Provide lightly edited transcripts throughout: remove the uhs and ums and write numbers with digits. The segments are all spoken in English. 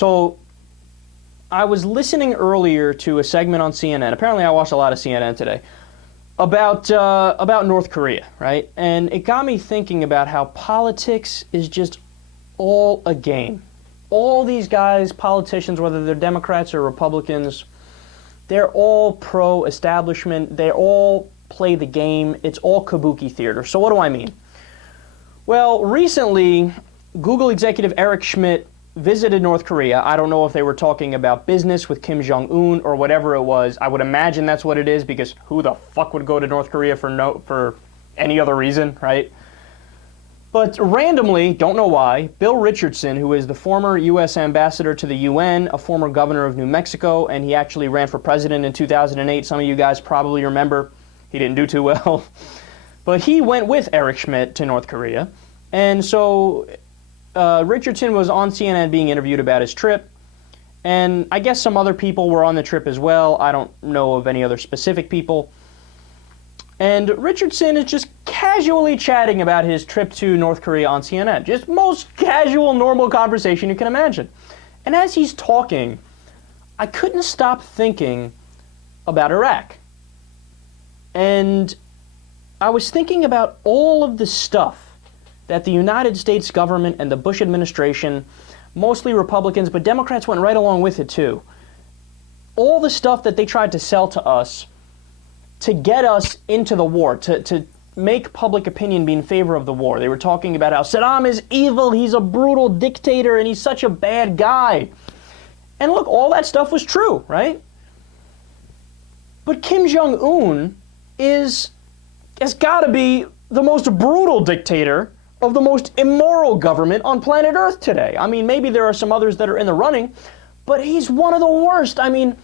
So I was listening earlier to a segment on CNN. Apparently I watched a lot of CNN today. About North Korea, right? And it got me thinking about how politics is just all a game. All these guys, politicians, whether they're Democrats or Republicans, they're all pro-establishment. They all play the game. It's all kabuki theater. So what do I mean? Well, recently, Google executive Eric Schmidt visited North Korea. I don't know if they were talking about business with Kim Jong-un or whatever it was. I would imagine that's what it is, because who the fuck would go to North Korea for any other reason, right? But randomly, don't know why, Bill Richardson, who is the former U.S. ambassador to the UN, a former governor of New Mexico, and he actually ran for president in 2008. Some of you guys probably remember. He didn't do too well. But he went with Eric Schmidt to North Korea. And so Richardson was on CNN being interviewed about his trip. And I guess some other people were on the trip as well. I don't know of any other specific people. And Richardson is just casually chatting about his trip to North Korea on CNN. Just most casual, normal conversation you can imagine. And as he's talking, I couldn't stop thinking about Iraq. And I was thinking about all of the stuff that the United States government and the Bush administration, mostly Republicans, but Democrats went right along with it too. All the stuff that they tried to sell to us to get us into the war, to make public opinion be in favor of the war. They were talking about how Saddam is evil, he's a brutal dictator, and he's such a bad guy. And look, all that stuff was true, right? But Kim Jong-un has got to be the most brutal dictator of the most immoral government on planet Earth today. I mean, maybe there are some others that are in the running, but he's one of the worst. I mean,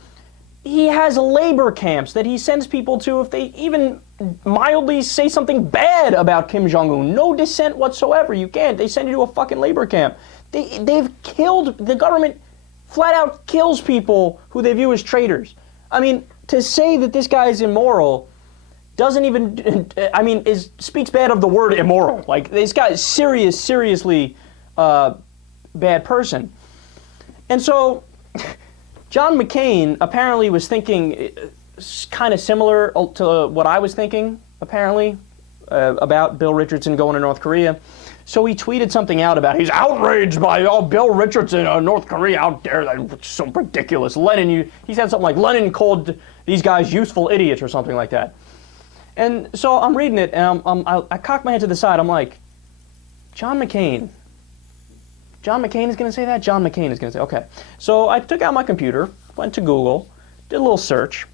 he has labor camps that he sends people to if they even mildly say something bad about Kim Jong-un. No dissent whatsoever. You can't. They send you to a fucking labor camp. They've killed, the government flat out kills people who they view as traitors. I mean, to say that this guy is immoral doesn't even, I mean, speaks bad of the word immoral. Like, this guy is seriously bad person. And so John McCain apparently was thinking kind of similar to what I was thinking, apparently, about Bill Richardson going to North Korea. So he tweeted something out about he's outraged by Bill Richardson, North Korea, out there. That's so ridiculous. He said something like Lenin called these guys useful idiots or something like that. And so I'm reading it, and I cock my head to the side. I'm like, John McCain is going to say that? John McCain is going to say, okay. So I took out my computer, went to Google, did a little search.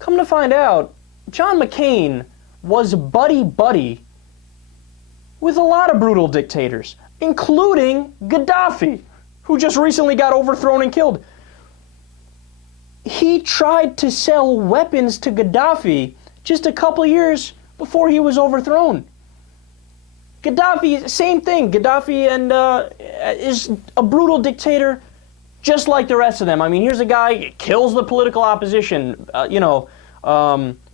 Come to find out, John McCain was buddy-buddy with a lot of brutal dictators, including Gaddafi, who just recently got overthrown and killed. He tried to sell weapons to Gaddafi just a couple of years before he was overthrown. Gaddafi, same thing. Gaddafi is a brutal dictator just like the rest of them. I mean, here's a guy, kills the political opposition,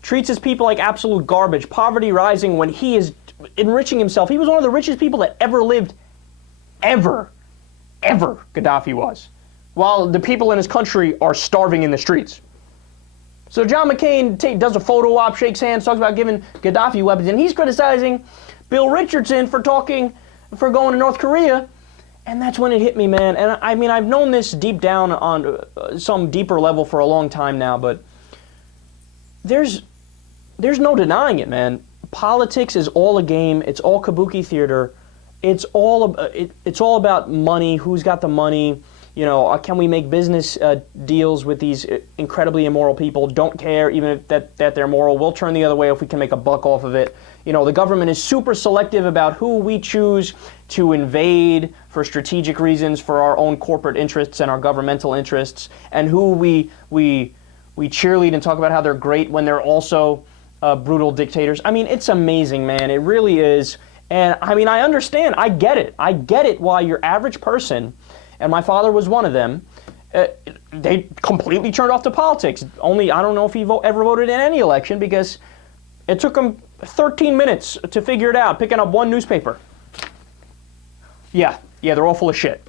treats his people like absolute garbage, poverty rising when he is enriching himself. He was one of the richest people that ever lived, ever, Gaddafi was, while the people in his country are starving in the streets. So John McCain does a photo op, shakes hands, talks about giving Gaddafi weapons, and he's criticizing Bill Richardson for going to North Korea, and that's when it hit me, man. And I mean, I've known this deep down on some deeper level for a long time now, but there's no denying it, man. Politics is all a game. It's all kabuki theater. It's all about money. Who's got the money? You know, can we make business deals with these incredibly immoral people? Don't care, even if that they're moral. We'll turn the other way if we can make a buck off of it. You know, the government is super selective about who we choose to invade for strategic reasons, for our own corporate interests and our governmental interests, and who we cheerlead and talk about how they're great when they're also brutal dictators. I mean, it's amazing, man. It really is. And I mean, I understand. I get it. I get it why your average person, and my father was one of them, they completely turned off to politics. Only, I don't know if he ever voted in any election, because it took him 13 minutes to figure it out, picking up one newspaper. Yeah, they're all full of shit.